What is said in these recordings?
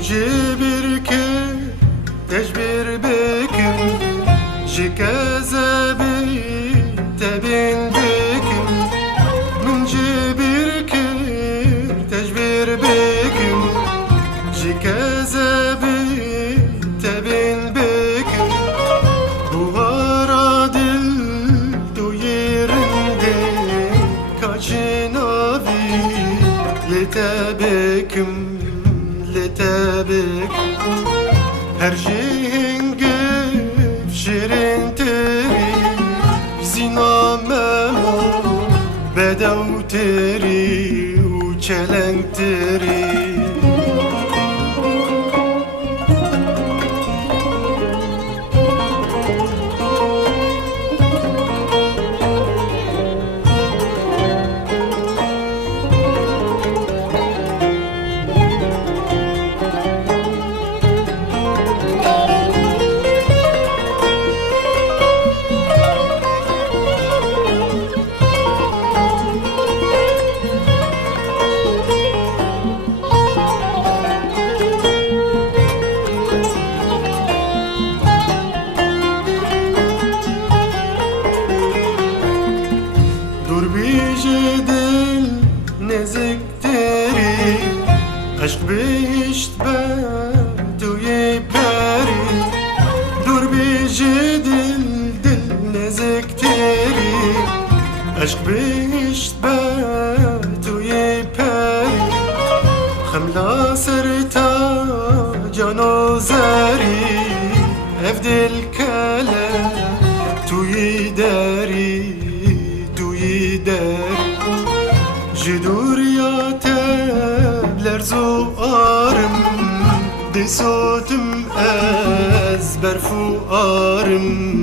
جبر که تجبر بکم جکازبی تبین بکم من جبر که تجبر بکم جکازبی تبین بکم بوارا دل تو yerinde kaçınavi letebeküm letebek her şeyin gef şirin teri zinamem o bedev teri uçelenk teri Dil nezikleri aşk beşt be duye peri dur bici dil nezikleri aşk beşt be duye peri xemla serta cano zeri evdil kale duye deri جدوريا تبلر زوارم دي صوتم از برفو آرم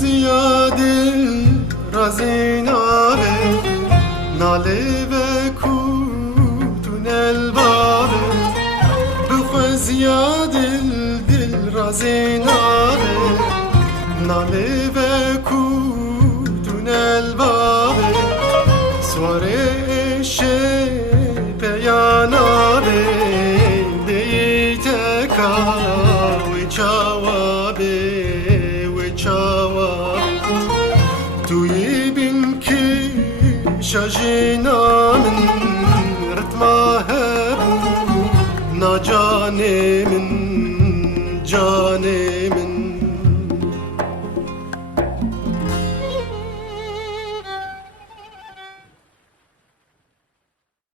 Ziyadil razin ave nale ve kutun elbave Bıkı ziyadil dil razin ave nale ve kutun elbave Suare eşe peyan ave deyteka ve çavabe توی بین که شجینا